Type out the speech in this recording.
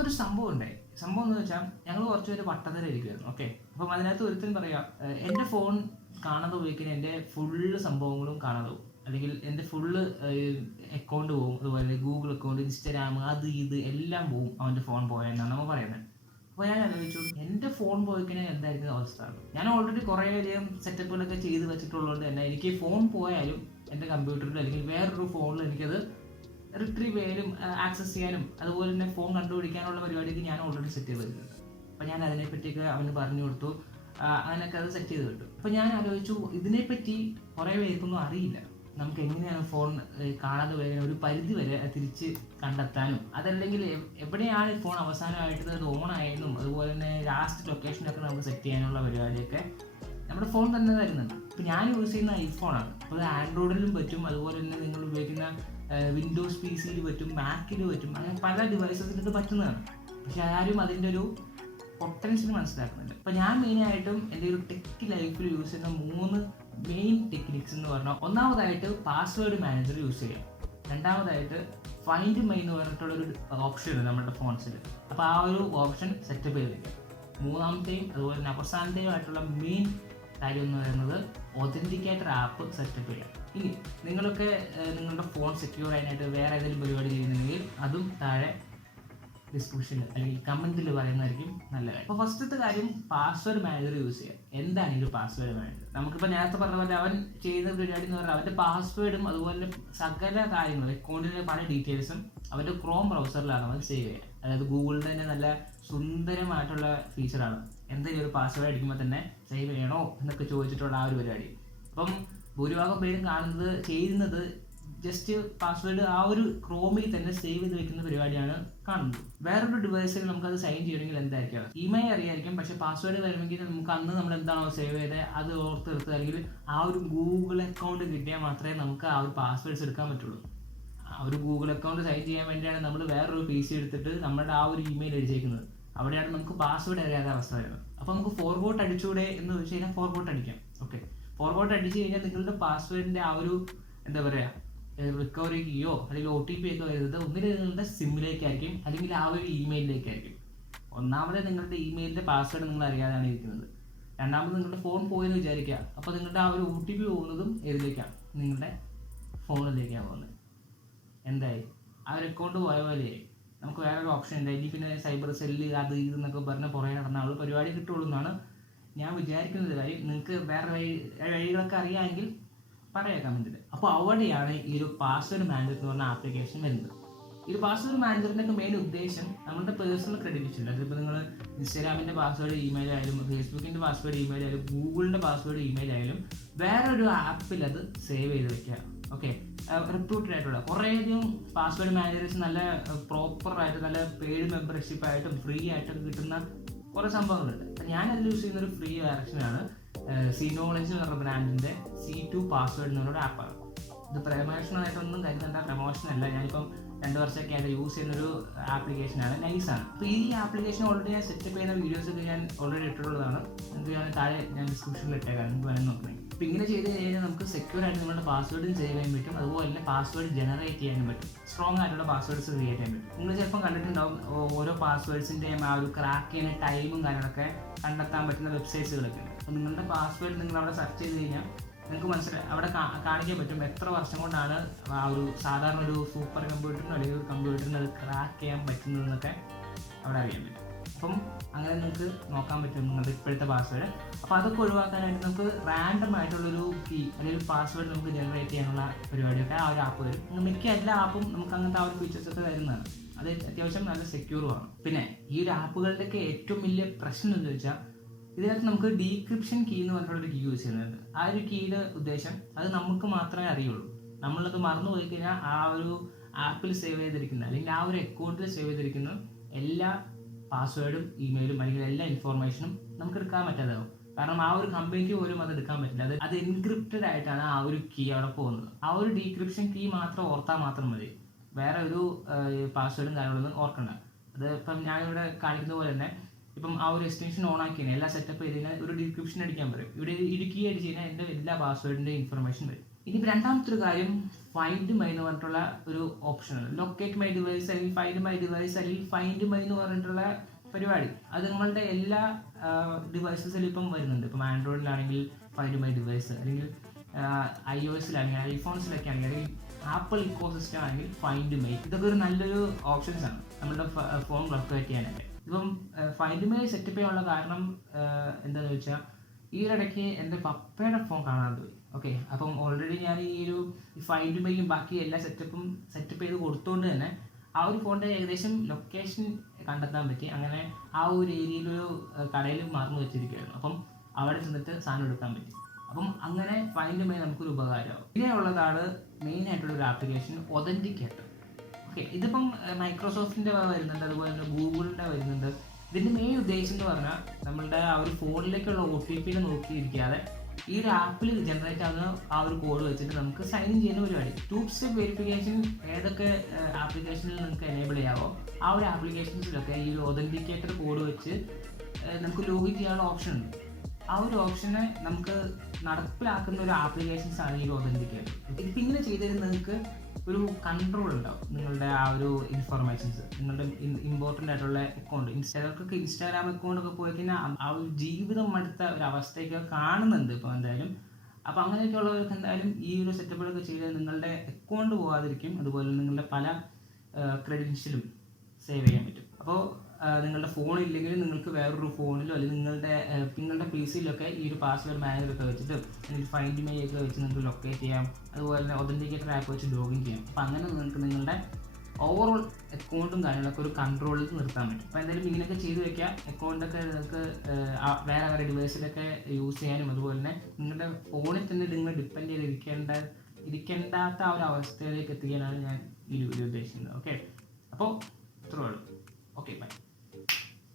അപ്പോൾ ഒരു സംഭവം ഉണ്ടായി. സംഭവം എന്ന് വെച്ചാൽ ഞങ്ങൾ കുറച്ച് പേര് വട്ടത്തിലിരിക്കുമായിരുന്നു. ഓക്കെ, അപ്പം അതിനകത്ത് ഒരുത്തൻ പറയാം, എൻ്റെ ഫോൺ കാണാതെ ഉപയോഗിക്കുന്ന എൻ്റെ ഫുള്ള് സംഭവങ്ങളും കാണാതെ പോകും, അല്ലെങ്കിൽ എൻ്റെ ഫുള്ള് അക്കൗണ്ട് പോകും, അതുപോലെ ഗൂഗിൾ അക്കൗണ്ട്, ഇൻസ്റ്റാഗ്രാം, അത് ഇത് എല്ലാം പോകും അവൻ്റെ ഫോൺ പോയെന്നാണ് നമ്മൾ പറയുന്നത്. അപ്പോൾ ഞാൻ ആലോചിച്ചു, എൻ്റെ ഫോൺ പോയി കഴിഞ്ഞാൽ എന്തായിരിക്കും അവസ്ഥ. ഞാൻ ഓൾറെഡി കുറേ അധികം സെറ്റപ്പുകളൊക്കെ ചെയ്ത് വെച്ചിട്ടുള്ളതുകൊണ്ട് തന്നെ എനിക്ക് ഫോൺ പോയാലും എൻ്റെ കമ്പ്യൂട്ടറിൽ അല്ലെങ്കിൽ വേറൊരു ഫോണിൽ എനിക്കത് റിട്രീവ് ചെയ്യാനും ആക്സസ് ചെയ്യാനും അതുപോലെ തന്നെ ഫോൺ കണ്ടുപിടിക്കാനുള്ള പരിപാടിക്ക് ഞാൻ ഓൾറെഡി സെറ്റ് ചെയ്ത് വെച്ചിട്ടുണ്ട്. അപ്പോൾ ഞാൻ അതിനെപ്പറ്റിയൊക്കെ അവന് പറഞ്ഞു കൊടുത്തു, അങ്ങനെയൊക്കെ അത് സെറ്റ് ചെയ്ത് കിട്ടും. അപ്പോൾ ഞാൻ ആലോചിച്ചു, ഇതിനെപ്പറ്റി കുറേ പേർക്കൊന്നും അറിയില്ല. നമുക്ക് എങ്ങനെയാണ് ഫോൺ കാണാതെ വരുന്ന ഒരു പരിധി വരെ തിരിച്ച് കണ്ടെത്താനും, അതല്ലെങ്കിൽ എവിടെയാണ് ഫോൺ അവസാനമായിട്ട് അത് ഓൺ ആയെന്നും അതുപോലെ തന്നെ ലാസ്റ്റ് ലൊക്കേഷനൊക്കെ നമുക്ക് സെറ്റ് ചെയ്യാനുള്ള പരിപാടിയൊക്കെ നമ്മുടെ ഫോൺ തന്നെ തരുന്നുണ്ട്. ഇപ്പോൾ ഞാൻ യൂസ് ചെയ്യുന്ന ഐഫോണാണ്. അപ്പോൾ അത് ആൻഡ്രോയിഡിലും പറ്റും, അതുപോലെ തന്നെ നിങ്ങൾ ഉപയോഗിക്കുന്ന വിൻഡോസ് PC-യിൽ പറ്റും, മാക്കിൽ പറ്റും, അങ്ങനെ പല ഡിവൈസസിൽ ഇത് പറ്റുന്നതാണ്. പക്ഷെ ആരും അതിൻ്റെ ഒരു പൊട്ടൻഷ്യൽ മനസ്സിലാക്കുന്നുണ്ട്. അപ്പോൾ ഞാൻ മെയിനായിട്ടും എൻ്റെ ഒരു ടെക് ലൈഫിൽ യൂസ് ചെയ്യുന്ന 3 മെയിൻ ടെക്നിക്സ് എന്ന് പറഞ്ഞാൽ, ഒന്നാമതായിട്ട് പാസ്വേഡ് മാനേജർ യൂസ് ചെയ്യാം, രണ്ടാമതായിട്ട് ഫൈൻഡ് മൈ എന്ന് പറഞ്ഞിട്ടുള്ളൊരു ഓപ്ഷൻ ഉണ്ട് നമ്മുടെ ഫോൺസിൽ. അപ്പോൾ ആ ഒരു ഓപ്ഷൻ സെറ്റപ്പ് ചെയ്ത് വയ്ക്കാം. മൂന്നാമത്തെയും അതുപോലെ തന്നെ അവസാനത്തെയും ആയിട്ടുള്ള മെയിൻ കാര്യം എന്ന് പറയുന്നത് ഒതൻറ്റിക്കേറ്റർ ആപ്പ് സെറ്റപ്പ് ചെയ്യാം. ഇനി നിങ്ങളൊക്കെ നിങ്ങളുടെ ഫോൺ സെക്യൂർ ചെയ്യാനായിട്ട് വേറെ ഏതെങ്കിലും പരിപാടി ചെയ്യുന്നുണ്ടെങ്കിൽ അതും താഴെ ഡിസ്ക്രിപ്ഷനിൽ അല്ലെങ്കിൽ കമൻറ്റിൽ പറയുന്നതായിരിക്കും നല്ല കാര്യം. അപ്പോൾ ഫസ്റ്റത്തെ കാര്യം പാസ്വേഡ് മാനേജർ യൂസ് ചെയ്യുക. എന്താണ് ഈ പാസ്വേഡ് മാനേജർ? നമുക്കിപ്പോൾ നേരത്തെ പറഞ്ഞ പോലെ അവൻ ചെയ്യുന്ന പരിപാടി എന്ന് പറഞ്ഞാൽ അവൻ്റെ പാസ്വേഡും അതുപോലെ സകല കാര്യങ്ങളും അക്കൗണ്ടിലെ പല ഡീറ്റെയിൽസും അവൻ്റെ ക്രോം ബ്രൗസറിലാണ് അവൻ സേവ് ചെയ്യുക. അതായത് ഗൂഗിളിൻ്റെ തന്നെ നല്ല സുന്ദരമായിട്ടുള്ള ഫീച്ചറാണ്. എന്തെങ്കിലും ഒരു പാസ്വേഡ് അടിക്കുമ്പോൾ തന്നെ സേവ് ചെയ്യണോ എന്നൊക്കെ ചോദിച്ചിട്ടുള്ള ആ ഒരു പരിപാടി. അപ്പം ഭൂരിഭാഗം പേരും ചെയ്യുന്നത് ജസ്റ്റ് പാസ്വേഡ് ആ ഒരു ക്രോമിൽ തന്നെ സേവ് ചെയ്ത് വെക്കുന്ന പരിപാടിയാണ് കാണുന്നത്. വേറൊരു ഡിവൈസിൽ നമുക്കത് സൈൻ ചെയ്യണമെങ്കിൽ എന്തായിരിക്കും, ഇമെയിൽ അറിയായിരിക്കും, പക്ഷേ പാസ്വേഡ് വരുമെങ്കിൽ നമുക്ക് അന്ന് നമ്മൾ എന്താണോ സേവ് ചെയ്തത് അത് ഓർത്തെടുത്ത് അല്ലെങ്കിൽ ആ ഒരു ഗൂഗിൾ അക്കൗണ്ട് കിട്ടിയാൽ മാത്രമേ നമുക്ക് ആ ഒരു പാസ്വേഡ്സ് എടുക്കാൻ പറ്റുള്ളൂ. ആ ഒരു ഗൂഗിൾ അക്കൗണ്ട് സൈൻ ചെയ്യാൻ വേണ്ടിയാണ് നമ്മൾ വേറൊരു PC എടുത്തിട്ട് നമ്മുടെ ആ ഒരു ഇമെയിൽ അടിച്ചേക്കുന്നത്. അവിടെയാണ് നമുക്ക് പാസ്വേഡ് അറിയാത്ത അവസ്ഥ വരുന്നത്. അപ്പോൾ നമുക്ക് ഫോർഗോട്ട് അടിച്ചുകൂടെ എന്ന് വെച്ച് കഴിഞ്ഞാൽ ഫോർഗോട്ട് അടിക്കാം. ഓക്കെ, ഫോർഗോട്ട് അടിച്ചു കഴിഞ്ഞാൽ നിങ്ങളുടെ പാസ്വേഡിൻ്റെ ആ ഒരു എന്താ പറയുക റിക്കവറി കീയോ അല്ലെങ്കിൽ OTP ഒക്കെ വരുന്നത് ഒന്നിൽ നിങ്ങളുടെ സിമ്മിലേക്കായിരിക്കും അല്ലെങ്കിൽ ആ ഒരു ഇമെയിലിലേക്കായിരിക്കും. ഒന്നാമത് നിങ്ങളുടെ ഇമെയിലിൻ്റെ പാസ്വേഡ് നിങ്ങൾ അറിയാതാണ് ഇരിക്കുന്നത്. രണ്ടാമത് നിങ്ങളുടെ ഫോൺ പോയെന്ന് വിചാരിക്കുക, അപ്പോൾ നിങ്ങളുടെ ആ ഒരു OTP പോകുന്നതും ഏതിലേക്കാണ്, നിങ്ങളുടെ ഫോണിലേക്കാണ് പോകുന്നത്. എന്തായി, ആ ഒരു അക്കൗണ്ട് പോയ പോലെയായി. നമുക്ക് വേറൊരു ഓപ്ഷൻ ഉണ്ട്, ഇനി പിന്നെ സൈബർ സെല്ല് അത് ഇതെന്നൊക്കെ പറഞ്ഞ് പുറകെ നടന്ന ഒരു പരിപാടി കിട്ടുള്ളൂ എന്നാണ് ഞാൻ വിചാരിക്കുന്നത്. കാര്യം നിങ്ങൾക്ക് വേറെ വഴികളൊക്കെ അറിയാമെങ്കിൽ പറയാം കമൻറ്റിൽ. അപ്പോൾ അവിടെയാണ് ഈ ഒരു പാസ്വേഡ് മാനേജർ എന്ന് പറഞ്ഞ ആപ്ലിക്കേഷൻ വരുന്നത്. ഈ ഒരു പാസ്വേഡ് മാനേജറിൻ്റെ മെയിൻ ഉദ്ദേശം നമ്മുടെ പേഴ്സണൽ ക്രെഡിബിലിറ്റി ഉണ്ട്. അതിപ്പോൾ നിങ്ങൾ ഇൻസ്റ്റാഗ്രാമിൻ്റെ പാസ്വേഡ് ഇമെയിൽ ആയാലും ഫേസ്ബുക്കിൻ്റെ പാസ്വേഡ് ഇമെയിൽ ആയാലും ഗൂഗിളിൻ്റെ പാസ്വേഡ് ഇമെയിൽ ആയാലും വേറൊരു ആപ്പിൽ അത് സേവ് ചെയ്ത് വെക്കുക. ഓക്കെ, റെപ്യൂട്ടഡ് ആയിട്ടുള്ള കുറേയധികം പാസ്വേഡ് മാനേജേഴ്സ് നല്ല പ്രോപ്പറായിട്ട് നല്ല പെയ്ഡ് മെമ്പർഷിപ്പ് ആയിട്ടും ഫ്രീ ആയിട്ടൊക്കെ കിട്ടുന്ന കുറേ സംഭവങ്ങളുണ്ട്. അപ്പം ഞാൻ അതിൽ യൂസ് ചെയ്യുന്ന ഒരു ഫ്രീ വേർഷനാണ് സിനോളജി എന്ന് പറഞ്ഞ ബ്രാൻഡിൻ്റെ C2 പാസ്വേഡ് എന്ന് പറഞ്ഞൊരു ആപ്പാണ്. ഇത് പ്രമോഷനായിട്ടൊന്നും കരുതേണ്ട, പ്രമോഷനല്ല. ഞാനിപ്പം 2 വർഷമൊക്കെ ആയിട്ട് യൂസ് ചെയ്യുന്നൊരു ആപ്ലിക്കേഷനാണ്, നൈസാണ്. അപ്പോൾ ഈ ആപ്ലിക്കേഷൻ ഓൾറെഡി ഞാൻ സെറ്റപ്പ് ചെയ്യുന്ന വീഡിയോസൊക്കെ ഞാൻ ഓൾറെഡി ഇട്ടിട്ടുള്ളതാണ്. നിങ്ങൾക്ക് ഞാൻ താഴെ ഞാൻ ഡിസ്ക്രിപ്ഷനിൽ ഇട്ടേക്കാം, നിങ്ങൾക്ക് വേണമെങ്കിൽ നോക്കണേ. അപ്പോൾ ഇങ്ങനെ ചെയ്ത് കഴിഞ്ഞാൽ നമുക്ക് സെക്യൂർ ആയിട്ട് നമ്മുടെ പാസ്വേഡും സേവ് ചെയ്യാൻ പറ്റും, അതുപോലെ തന്നെ പാസ്വേഡ് ജനറേറ്റ് ചെയ്യാനും പറ്റും, സ്ട്രോങ് ആയിട്ടുള്ള പാസ്വേഡ്സ് ക്രിയേറ്റ് ചെയ്യാൻ പറ്റും. നിങ്ങൾ ചിലപ്പം കണ്ടിട്ടുണ്ടാവും ഓരോ പാസ്വേഡ്സിൻ്റെയും ആ ഒരു ക്രാക്ക് ചെയ്യുന്ന ടൈമും കാര്യങ്ങളൊക്കെ കണ്ടെത്താൻ പറ്റുന്ന വെബ്സൈറ്റ്സുകളൊക്കെ ഉണ്ട്. അപ്പോൾ നിങ്ങളുടെ പാസ്വേഡ് നിങ്ങൾ അവിടെ സെർച്ച് ചെയ്ത് കഴിഞ്ഞാൽ നിങ്ങൾക്ക് മനസ്സിലായി അവിടെ കാണിക്കാൻ പറ്റും എത്ര വർഷം കൊണ്ടാണ് ആ ഒരു സാധാരണ ഒരു സൂപ്പർ കമ്പ്യൂട്ടറിനോ അല്ലെങ്കിൽ ഒരു കമ്പ്യൂട്ടറിന് അത് ക്രാക്ക് ചെയ്യാൻ പറ്റുന്നതെന്നൊക്കെ അവിടെ അറിയാൻ പറ്റും. അപ്പം അങ്ങനെ നിങ്ങൾക്ക് നോക്കാൻ പറ്റും നിങ്ങളുടെ ഇപ്പോഴത്തെ പാസ്വേഡ്. അപ്പോൾ അതൊക്കെ ഒഴിവാക്കാനായിട്ട് നമുക്ക് റാൻഡം ആയിട്ടുള്ളൊരു കീ അല്ലെങ്കിൽ പാസ്വേഡ് നമുക്ക് ജനറേറ്റ് ചെയ്യാനുള്ള പരിപാടിയൊക്കെ ആ ഒരു ആപ്പ് വരും. മിക്ക എല്ലാ ആപ്പും നമുക്ക് അങ്ങനത്തെ ആ ഒരു ഫീച്ചേഴ്സൊക്കെ തരുന്നതാണ്. അത് അത്യാവശ്യം നല്ല സെക്യൂറുമാണ്. പിന്നെ ഈ ഒരു ആപ്പുകളുടെയൊക്കെ ഏറ്റവും വലിയ പ്രശ്നം എന്ന് വെച്ചാൽ ഇതിനകത്ത് നമുക്ക് ഡീക്രിപ്ഷൻ കീ എന്ന് പറഞ്ഞിട്ടുള്ളൊരു കീ യൂസ് ചെയ്യുന്നുണ്ട്. ആ ഒരു കീയുടെ ഉദ്ദേശം അത് നമുക്ക് മാത്രമേ അറിയുള്ളൂ. നമ്മളത് മറന്നു പോയി കഴിഞ്ഞാൽ ആ ഒരു ആപ്പിൽ സേവ് ചെയ്തിരിക്കുന്ന അല്ലെങ്കിൽ ആ ഒരു അക്കൗണ്ടിൽ സേവ് ചെയ്തിരിക്കുന്ന എല്ലാ പാസ്വേഡും ഇമെയിലും അല്ലെങ്കിൽ എല്ലാ ഇൻഫോർമേഷനും നമുക്ക് എടുക്കാൻ പറ്റാതാവും. കാരണം ആ ഒരു കമ്പനിക്ക് പോലും അത് എടുക്കാൻ പറ്റില്ല. അത് എൻക്രിപ്റ്റഡ് ആയിട്ടാണ് ആ ഒരു കീ അവിടെ പോകുന്നത്. ആ ഒരു ഡീക്രിപ്ഷൻ കീ മാത്രം ഓർത്താൽ മാത്രം മതി, വേറെ ഒരു പാസ്വേഡും കാര്യങ്ങളൊന്നും ഓർക്കണ്ട. അത് ഇപ്പം ഞാനിവിടെ കാണിക്കുന്ന പോലെ തന്നെ ഇപ്പം ആ ഒരു എക്സ്റ്റൻഷൻ ഓൺ ആക്കി കഴിഞ്ഞാൽ എല്ലാം സെറ്റപ്പ് ചെയ്ത് കഴിഞ്ഞാൽ ഒരു ഡീക്രിപ്ഷൻ അടിക്കാൻ പറയും. ഇവിടെ കീ അടിച്ച് കഴിഞ്ഞാൽ എൻ്റെ എല്ലാ പാസ്വേഡിൻ്റെ ഇൻഫർമേഷൻ വരും. ഇനിയിപ്പോൾ രണ്ടാമത്തെ ഒരു കാര്യം ഫൈൻഡ് മൈ എന്ന് പറഞ്ഞിട്ടുള്ള ഒരു ഓപ്ഷൻ ഉണ്ട്. ലൊക്കേറ്റ് മൈ ഡിവൈസ് അല്ലെങ്കിൽ ഫൈൻഡ് മൈ ഡിവൈസ് അല്ലെങ്കിൽ ഫൈൻഡ് മൈ എന്ന് പറഞ്ഞിട്ടുള്ള പരിപാടി അത് നിങ്ങളുടെ എല്ലാ ഡിവൈസസിലും ഇപ്പം വരുന്നുണ്ട്. ഇപ്പം ആൻഡ്രോയിഡിലാണെങ്കിൽ ഫൈൻഡ് മൈ ഡിവൈസ്, അല്ലെങ്കിൽ iOS-ലാണെങ്കിൽ ഐഫോൺസിലൊക്കെ ആണെങ്കിൽ, അല്ലെങ്കിൽ ആപ്പിൾ ഇക്കോസിസ്റ്റം ആണെങ്കിൽ ഫൈൻഡ് മൈ. ഇതൊക്കെ ഒരു നല്ലൊരു ഓപ്ഷൻസ് ആണ് നമ്മുടെ ഫോൺ ലൊക്കേറ്റ് ചെയ്യാനൊക്കെ. ഇപ്പം ഫൈൻഡ് മൈ സെറ്റപ്പ് ചെയ്യാനുള്ള കാരണം എന്താണെന്ന് വെച്ചാൽ, ഈ ഇടയ്ക്ക് എൻ്റെ പപ്പയുടെ ഫോൺ കാണാതെ പോയി. ഓക്കെ, അപ്പം ഓൾറെഡി ഞാൻ ഈ ഒരു ഫൈൻഡ് മൈയും ബാക്കി എല്ലാ സെറ്റപ്പ് ചെയ്ത് കൊടുത്തുകൊണ്ട് തന്നെ ആ ഒരു ഫോണിൻ്റെ ഏകദേശം ലൊക്കേഷൻ കണ്ടെത്താൻ പറ്റി. അങ്ങനെ ആ ഒരു ഏരിയയിലൊരു കടയിൽ മറന്നു വെച്ചിരിക്കുകയായിരുന്നു. അപ്പം അവിടെ ചെന്നിട്ട് സാധനം എടുക്കാൻ പറ്റി. അപ്പം അങ്ങനെ ഫൈൻഡ് മൈ നമുക്കൊരു ഉപകാരമാവും. ഇങ്ങനെയുള്ളതാണ് മെയിനായിട്ടുള്ളൊരു ആപ്ലിക്കേഷൻ ഒതൻറ്റിക്കേറ്റർ. ഓക്കെ, ഇതിപ്പം മൈക്രോസോഫ്റ്റിൻ്റെ വരുന്നുണ്ട്, അതുപോലെ തന്നെ ഗൂഗിളിൻ്റെ വരുന്നുണ്ട്. ഇതിൻ്റെ മെയിൻ ഉദ്ദേശം എന്ന് പറഞ്ഞാൽ നമ്മളുടെ ആ ഒരു ഫോണിലേക്കുള്ള OTP നോക്കിയിരിക്കാതെ ഈ ഒരു ആപ്പിൽ ജനറേറ്റ് ആകുന്ന ആ ഒരു കോഡ് വെച്ചിട്ട് നമുക്ക് സൈൻ ഇൻ ചെയ്യുന്ന പരിപാടി. 2 സ്റ്റെപ്പ് വെരിഫിക്കേഷൻ ഏതൊക്കെ ആപ്ലിക്കേഷനിൽ നിങ്ങൾക്ക് എനേബിൾ ചെയ്യാവോ ആ ഒരു ആപ്ലിക്കേഷൻസിലൊക്കെ ഈ ഒരു ഒതൻറ്റിക്കേറ്റർ കോഡ് വെച്ച് നമുക്ക് ലോഗിൻ ചെയ്യാനുള്ള ഓപ്ഷൻ ഉണ്ട്. ആ ഒരു ഓപ്ഷനെ നമുക്ക് നടപ്പിലാക്കുന്ന ഒരു ആപ്ലിക്കേഷൻസ് ആണ് ഈ ഒതൻറ്റിക്കേറ്റർ. ഇതിപ്പോൾ ഇങ്ങനെ ചെയ്തതിന് നിങ്ങൾക്ക് ഒരു കൺട്രോൾ ഉണ്ടാവും നിങ്ങളുടെ ആ ഒരു ഇൻഫർമേഷൻസ്, നിങ്ങളുടെ ഇമ്പോർട്ടൻ്റ് ആയിട്ടുള്ള അക്കൗണ്ട്. ചിലർക്കൊക്കെ ഇൻസ്റ്റാഗ്രാം അക്കൗണ്ടൊക്കെ പോയി കഴിഞ്ഞാൽ ആ ഒരു ജീവിതം അടുത്ത ഒരു അവസ്ഥയൊക്കെ കാണുന്നുണ്ട് ഇപ്പോൾ എന്തായാലും. അപ്പോൾ അങ്ങനെയൊക്കെ ഉള്ളവർക്ക് എന്തായാലും ഈ ഒരു സെറ്റപ്പുകളൊക്കെ ചെയ്താൽ നിങ്ങളുടെ അക്കൗണ്ട് പോകാതിരിക്കും. അതുപോലെ നിങ്ങളുടെ പല ക്രെഡൻഷ്യലും സേവ് ചെയ്യാൻ പറ്റും. അപ്പോൾ നിങ്ങളുടെ ഫോണില്ലെങ്കിൽ നിങ്ങൾക്ക് വേറൊരു ഫോണിലോ അല്ലെങ്കിൽ നിങ്ങളുടെ PC-യിലൊക്കെ ഈ ഒരു പാസ്വേഡ് മാനേജറൊക്കെ വെച്ചിട്ട് അല്ലെങ്കിൽ ഫൈൻഡ് മൈ ഒക്കെ വെച്ച് നിങ്ങൾക്ക് ലൊക്കേറ്റ് ചെയ്യാം. അതുപോലെ തന്നെ ഒതൻറ്റിക്കേറ്റർ ആപ്പ് വെച്ച് ലോഗിൻ ചെയ്യാം. അപ്പോൾ അങ്ങനെ നിങ്ങൾക്ക് നിങ്ങളുടെ ഓവറോൾ അക്കൗണ്ടും കാര്യങ്ങളൊക്കെ ഒരു കൺട്രോളിൽ നിർത്താൻ പറ്റും. അപ്പോൾ എന്തായാലും ഇങ്ങനെയൊക്കെ ചെയ്ത് വയ്ക്കുക. അക്കൗണ്ടൊക്കെ നിങ്ങൾക്ക് വേറെ ഡിവൈസിലൊക്കെ യൂസ് ചെയ്യാനും, അതുപോലെ തന്നെ നിങ്ങളുടെ ഫോണിൽ തന്നെ നിങ്ങൾ ഡിപ്പെൻഡ് ഇരിക്കേണ്ടാത്ത ആ ഒരു അവസ്ഥയിലേക്ക് എത്തിക്കാനാണ് ഞാൻ ഈ വീഡിയോ ഉദ്ദേശിക്കുന്നത്. ഓക്കെ, അപ്പോൾ ഇത്രയേ ഉള്ളൂ. Okay, by.